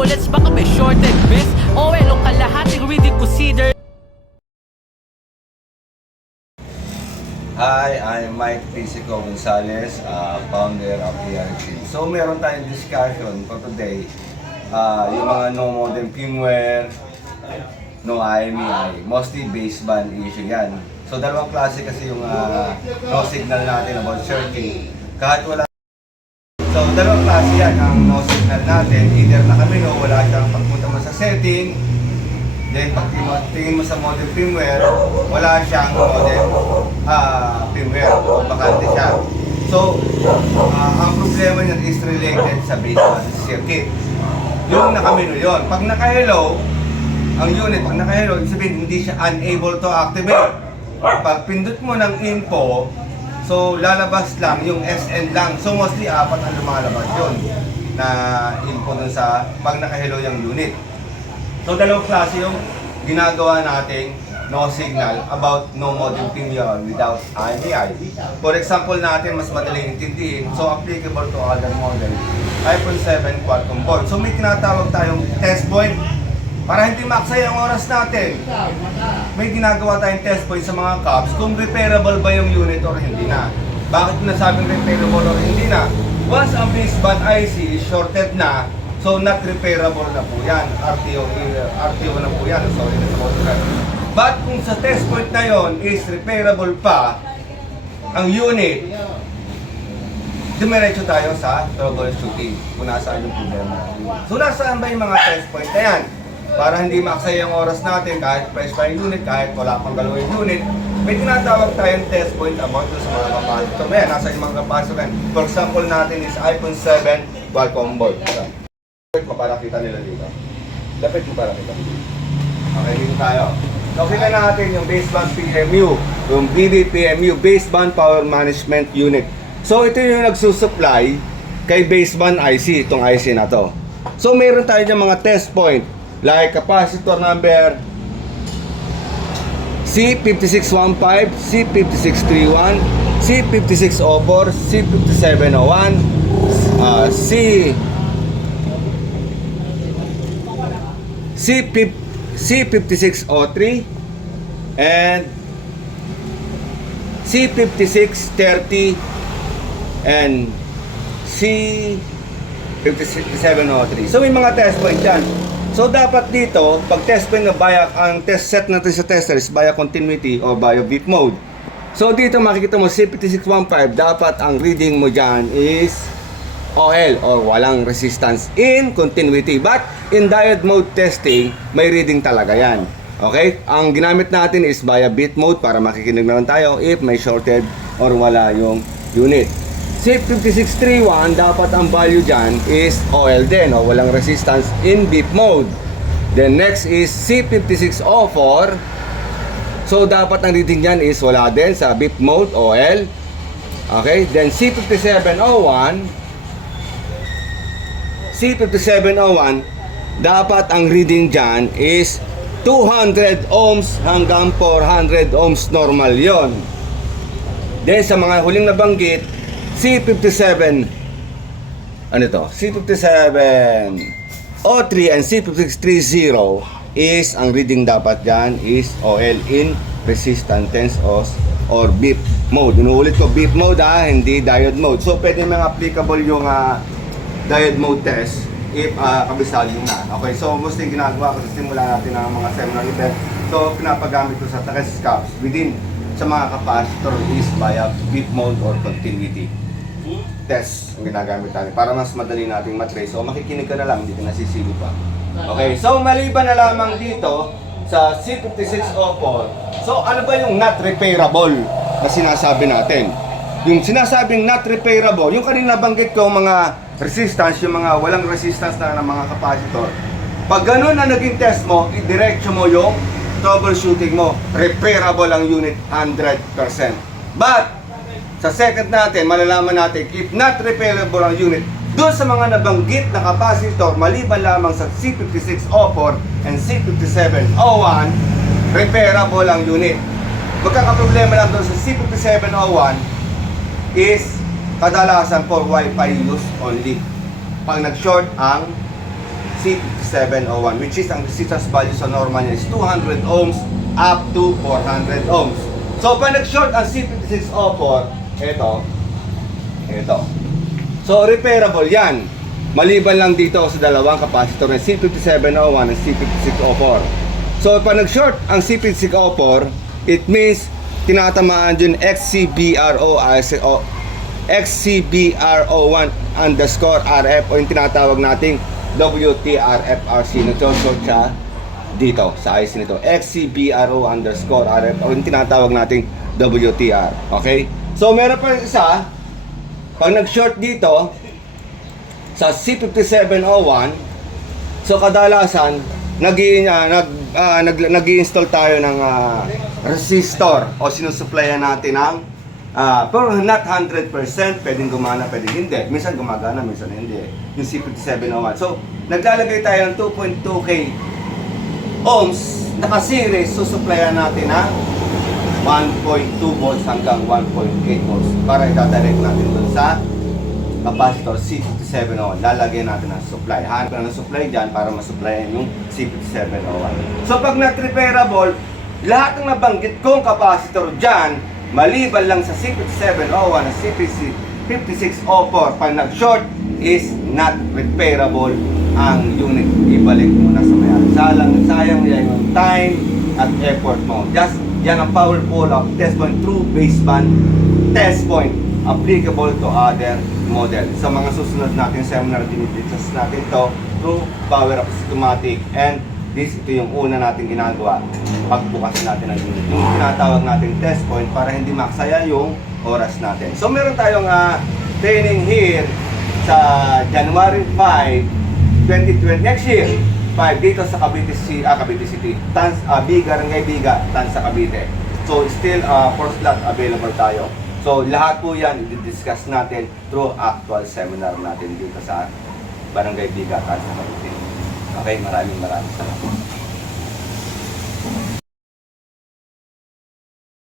bullets, baka may shorted best. OL o kalahating reading consider. Hi, I'm Mike Pisico Gonzalez, founder of ERC. So meron tayong discussion for today, yung mga no modem firmware, no IMEI, mostly baseband issue yan. So dalawang klase kasi yung no signal natin about searching. Kahit wala. So dalawang klase yan ang no signal natin, either na kami no, wala siyang pagpunta mo sa setting. Then pag tingin mo sa modem firmware, wala siyang modem firmware o bakante siya. So, ang problema niyan is related sa baseband circuit. Yung nakamino yun. Pag naka-hello, ang unit, pag naka-hello, ibig sabihin hindi siya unable to activate. Pag pindot mo ng info, so lalabas lang yung SN lang. So mostly apat ang lumalabas yun na info dun sa pag naka-hello yung unit. So dalawang klase yung ginagawa nating no signal about no modem firmware without IMEI. For example natin, mas madaling intindihin, so applicable to other model, iPhone 7 Qualcomm board. So may tinatawag tayong test point para hindi maksaya ang oras natin. May ginagawa tayong test point sa mga caps kung repairable ba yung unit or hindi na. Bakit nasabing repairable or hindi na? Once ang baseband IC is shorted na, so not repairable na po yan. RTO na po yan. Sorry na sa motor. But kung sa test point na yon is repairable pa ang unit, dumiretso tayo sa troubleshooting kung nasaan yung problema. So nasaan ba yung mga test point na yan? Para hindi maksaya yung oras natin kahit fresh pa yung unit, kahit wala pang galawin unit, may tinatawag tayong test point about sa mga kapasitor. May nasa yung mga kapasitor. For example natin is iPhone 7 Qualcomm board. Lapit mo para kita nila dito. Lapit mo para kita dito. Okay, dito tayo. Nakita natin yung baseband PMU, yung BBPMU, Baseband Power Management Unit. So ito yung nagsusupply kay baseband IC, itong IC na to. So mayroon tayo ng mga test point like capacitor number C5615, C5631, C5604, C5701, C5603 and C5630 and C5703. So may mga test point dyan. So dapat dito, pag test point na via, ang test set natin sa tester is via continuity o via beep mode. So dito makikita mo C5615, dapat ang reading mo dyan is OL or walang resistance in continuity. But in diode mode testing, may reading talaga yan. Okay? Ang ginamit natin is via bit mode para makikinig na lang tayo if may shorted or wala yung unit. C5631, dapat ang value dyan is OL din o walang resistance in bit mode. Then next is C5604. So dapat ang reading dyan is wala din sa bit mode, OL. Okay? Then C5701, C5701, dapat ang reading dyan is 200 ohms hanggang 400 ohms, normal yon. Then sa mga huling nabanggit, C57, ano to? C5703 and C5630 is, ang reading dapat dyan is OL in resistance or beep mode. Inuulit ko, beep mode hindi diode mode. So pwede mga applicable yung diode mode test if kabisado na. Okay, so mostly ginagawa ko sa simula natin ng mga seminar event. So pinapagamit ko sa test caps within sa mga capacitor is via beep mode or continuity test ang ginagamit natin para mas madali nating matrace. So makikinig ka na lang, hindi ka nasisili pa. Okay, so maliban na lamang dito sa C5604, so ano ba yung not repairable na sinasabi natin? Yung sinasabing not repairable, yung kanina banggit ko mga resistance, yung mga walang resistance na ng mga capacitor. Pag ganun na naging test mo, i-diretso mo yung troubleshooting mo. Repairable ang unit 100%. But, sa second natin, malalaman natin, if not repairable ang unit, doon sa mga nabanggit na capacitor, maliban lamang sa C5604 and C5701, repairable ang unit. Magkakaproblema lang doon sa C5701 is kadalasan for Wi-Fi use only. Pag nag-short ang C5701, which is ang resistance value sa normal niya is 200 ohms up to 400 ohms. So pag nag-short ang C5604, ito. So repairable yan. Maliban lang dito sa dalawang capacitor ng C5701 at C5604. So pag nag-short ang C5604, it means tinatamaan dyan XCBRO1 underscore RF o yung tinatawag nating WTRFRC. Nag-short siya dito sa IC nito. XCBRO underscore RF o yung tinatawag nating WTR. Okay? So meron pa rin isa. Pag nag-short dito sa C5701, so kadalasan nag-i-install tayo ng resistor o sinusuplayan natin ng pero not 100%, pwedeng gumana, pwedeng hindi. Minsan gumagana, minsan hindi. Yung C5701. So, naglalagay tayo ng 2.2K ohms, naka-series, susuplayan natin ng 1.2 volts hanggang 1.8 volts para itadirect natin dun sa capacitor C5701. Lalagyan natin ng supply. Hanap na ng supply dyan para masupplyan yung C5701. So pag not repairable, lahat ng nabanggit kong capacitor dyan, maliban lang sa C5701 at C5604, pag nag-short is not repairable ang unit. Ibalik mo na sa mayari. Sayang yan yung time at effort mo. Just yan ang powerful of test point through baseband test point applicable to other model. Sa mga susunod natin seminar, dinidiscuss natin to through power of schematic, and ito yung una natin ginagawa pagbukas natin ng unit. Yung tinatawag natin test point para hindi maksaya yung oras natin. So meron tayong training here sa January 5, 2020, next year 5 dito sa Cavite City, Barangay Biga, Tansa, Cavite. So still 4 slot available tayo. So lahat po yan i-discuss natin through actual seminar natin dito sa Barangay Biga, Tansa, Cavite. Okay, maraming salamat.